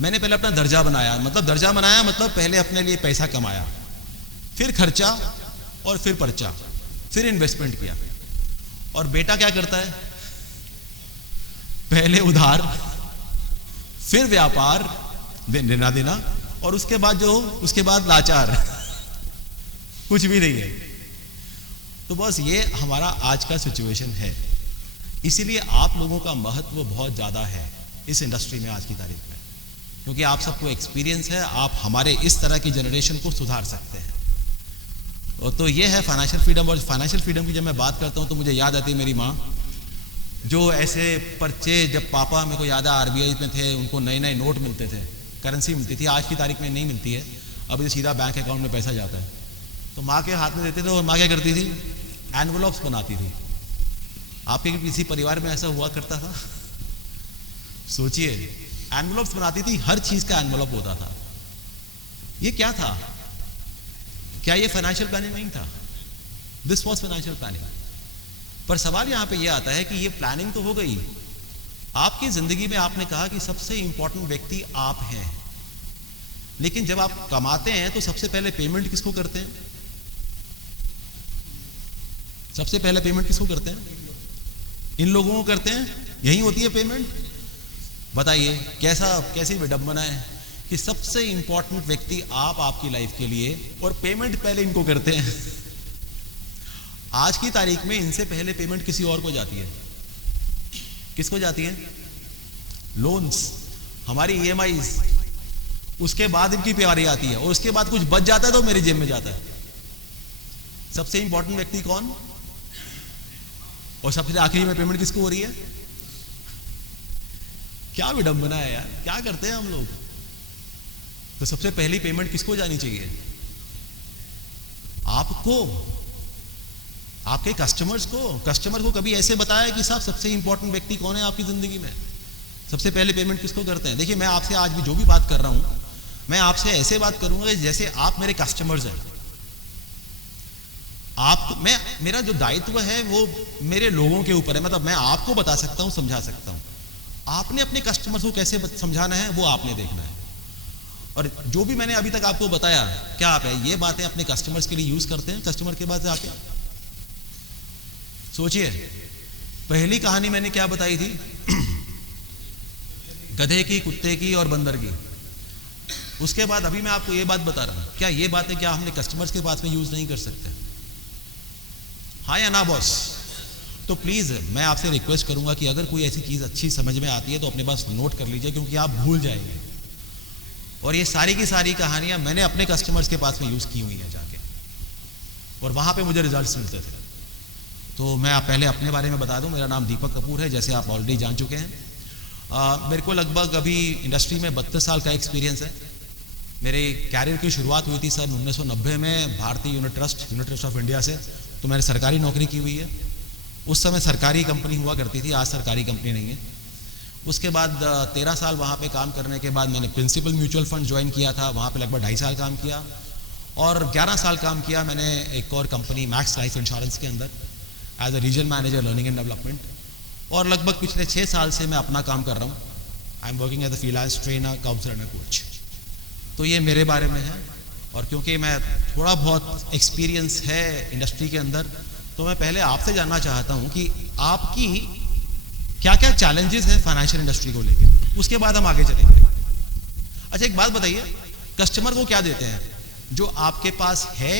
मैंने पहले अपना दर्जा बनाया, मतलब पहले अपने लिए पैसा कमाया, फिर खर्चा और फिर पर्चा, फिर इन्वेस्टमेंट किया। और बेटा क्या करता है, पहले उधार, फिर व्यापार, लेना देना, और उसके बाद लाचार, कुछ भी नहीं है। तो बस ये हमारा आज का सिचुएशन है। इसीलिए आप लोगों का महत्व बहुत ज़्यादा है इस इंडस्ट्री में आज की तारीख में, क्योंकि आप सबको एक्सपीरियंस है, आप हमारे इस तरह की जनरेशन को सुधार सकते हैं। तो ये है फाइनेंशियल फ्रीडम। और फाइनेंशियल फ्रीडम की जब मैं बात करता हूँ तो मुझे याद आती है मेरी माँ, जो ऐसे पर्चे, जब पापा, मेरे को याद है आरबीआई में थे, उनको नए नए नोट मिलते थे, करेंसी मिलती थी, आज की तारीख में नहीं मिलती है, अभी सीधा बैंक अकाउंट में पैसा जाता है। तो माँ के हाथ में देते थे और माँ क्या करती थी, एनवलप्स बनाती थी। आपके किसी परिवार में ऐसा हुआ करता था? सोचिए, एनवलप्स बनाती थी, हर चीज का एनवलप होता था। ये क्या था? क्या ये फाइनेंशियल प्लानिंग नहीं था? This was financial planning. पर सवाल यहां पे ये आता है कि ये प्लानिंग तो हो गई, आपकी जिंदगी में आपने कहा कि सबसे इंपॉर्टेंट व्यक्ति आप हैं, लेकिन जब आप कमाते हैं तो सबसे पहले पेमेंट किसको करते हैं? सबसे पहले पेमेंट किसको करते हैं? इन लोगों को करते हैं, यही होती है पेमेंट। बताइए कैसी विडंबना है कि सबसे इंपॉर्टेंट व्यक्ति आप आपकी लाइफ के लिए, और पेमेंट पहले इनको करते हैं। आज की तारीख में इनसे पहले पेमेंट किसी और को जाती है। किसको जाती है? लोन्स, हमारी ईएमआईज, उसके बाद इनकी प्यारी आती है, और उसके बाद कुछ बच जाता है तो मेरी जेब में जाता है। सबसे इंपॉर्टेंट व्यक्ति कौन? और सबसे आखिरी में पेमेंट किसको हो रही है? क्या विडंबना है यार, क्या करते हैं हम लोग। तो सबसे पहली पेमेंट किसको जानी चाहिए? आपको, आपके कस्टमर्स को। कस्टमर को कभी ऐसे बताया कि साहब सबसे इंपॉर्टेंट व्यक्ति कौन है आपकी जिंदगी में? सबसे पहले पेमेंट किसको करते हैं? देखिए, मैं आपसे आज भी जो भी बात कर रहा हूं, मैं आपसे ऐसे बात करूंगा जैसे आप मेरे कस्टमर्स हैं। मेरा जो दायित्व है वो मेरे लोगों के ऊपर है, मतलब मैं आपको बता सकता हूं, समझा सकता हूं। आपने अपने कस्टमर्स को कैसे समझाना है वो आपने देखना है। और जो भी मैंने अभी तक आपको बताया, क्या आप है ये बातें अपने कस्टमर्स के लिए यूज करते हैं? कस्टमर के पास आके सोचिए, पहली कहानी मैंने क्या बताई थी? गधे की, कुत्ते की और बंदर की। उसके बाद अभी मैं आपको ये बात बता रहा हूं, क्या ये बातें क्या हमने कस्टमर्स के पास में यूज नहीं कर सकते? हाँ या ना बॉस? तो प्लीज मैं आपसे रिक्वेस्ट करूंगा कि अगर कोई ऐसी चीज अच्छी समझ में आती है तो अपने पास नोट कर लीजिए, क्योंकि आप भूल जाएंगे। और ये सारी की सारी कहानियां मैंने अपने कस्टमर्स के पास में यूज की हुई है जाके, और वहां पे मुझे रिजल्ट्स मिलते थे। तो मैं पहले अपने बारे में बता दूं, मेरा नाम दीपक कपूर है, जैसे आप ऑलरेडी जान चुके हैं। मेरे को लगभग अभी इंडस्ट्री में 32 साल का एक्सपीरियंस है। मेरे कैरियर की शुरुआत हुई थी सन 1990 में भारतीय यूनिट ट्रस्ट ऑफ इंडिया से। तो मैंने सरकारी नौकरी की हुई है। उस समय सरकारी कंपनी हुआ करती थी, आज सरकारी कंपनी नहीं है। उसके बाद 13 साल वहाँ पे काम करने के बाद मैंने प्रिंसिपल म्यूचुअल फंड ज्वाइन किया था, वहाँ पे लगभग 2.5 साल काम किया। और 11 साल काम किया मैंने एक और कंपनी मैक्स लाइफ इंश्योरेंस के अंदर as a regional manager learning and development. और लगभग पिछले 6 साल से मैं अपना काम कर रहा हूँ। I am working as a freelance trainer, counsellor and coach. तो ये मेरे बारे में है। और क्योंकि मैं थोड़ा बहुत एक्सपीरियंस है इंडस्ट्री के अंदर, तो मैं पहले आपसे जानना चाहता हूं कि आपकी क्या क्या चैलेंजेस हैं फाइनेंशियल इंडस्ट्री को लेकर, उसके बाद हम आगे चलेंगे। अच्छा, एक बात बताइए, कस्टमर को क्या देते हैं? जो आपके पास है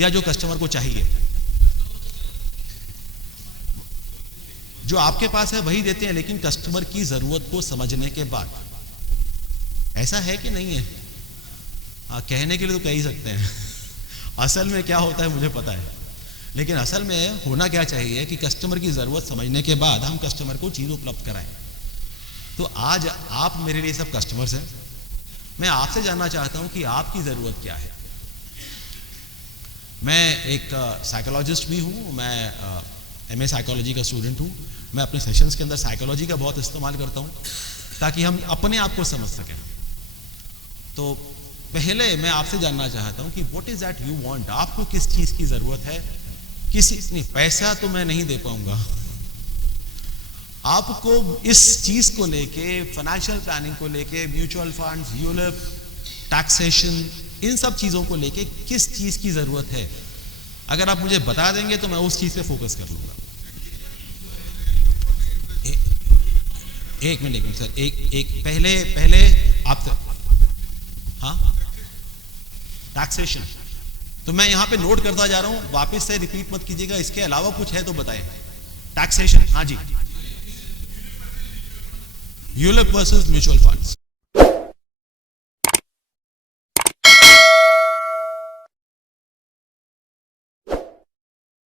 या जो कस्टमर को चाहिए? जो आपके पास है वही देते हैं, लेकिन कस्टमर की जरूरत को समझने के बाद। ऐसा है कि नहीं है? कहने के लिए तो कह ही सकते हैं। असल में क्या होता है मुझे पता है, लेकिन असल में होना क्या चाहिए कि कस्टमर की ज़रूरत समझने के बाद हम कस्टमर को चीज़ उपलब्ध कराएं। तो आज आप मेरे लिए सब कस्टमर्स हैं। मैं आपसे जानना चाहता हूं कि आपकी ज़रूरत क्या है। मैं एक साइकोलॉजिस्ट भी हूं, मैं MA साइकोलॉजी का स्टूडेंट हूं। मैं अपने सेशंस के अंदर साइकोलॉजी का बहुत इस्तेमाल करता हूं ताकि हम अपने आप को समझ सकें। तो पहले मैं आपसे जानना चाहता हूं कि what is that you want? आपको किस चीज़ की ज़रूरत है? नहीं, पैसा तो मैं नहीं दे पाऊंगा, आपको इस चीज को लेके, फाइनेंशियल प्लानिंग को लेके, म्यूचुअल फंड्स, यूलिप, टैक्सेशन, इन सब चीजों को लेके किस चीज की जरूरत है, अगर आप मुझे बता देंगे तो मैं उस चीज पे फोकस कर लूंगा। एक मिनट सर, एक पहले आप, हाँ, टैक्सेशन तो मैं यहां पे नोट करता जा रहा हूं, वापस से रिपीट मत कीजिएगा, इसके अलावा कुछ है तो बताएं। टैक्सेशन, हाँ जी, यूलिप वर्सेस म्यूचुअल फंड्स।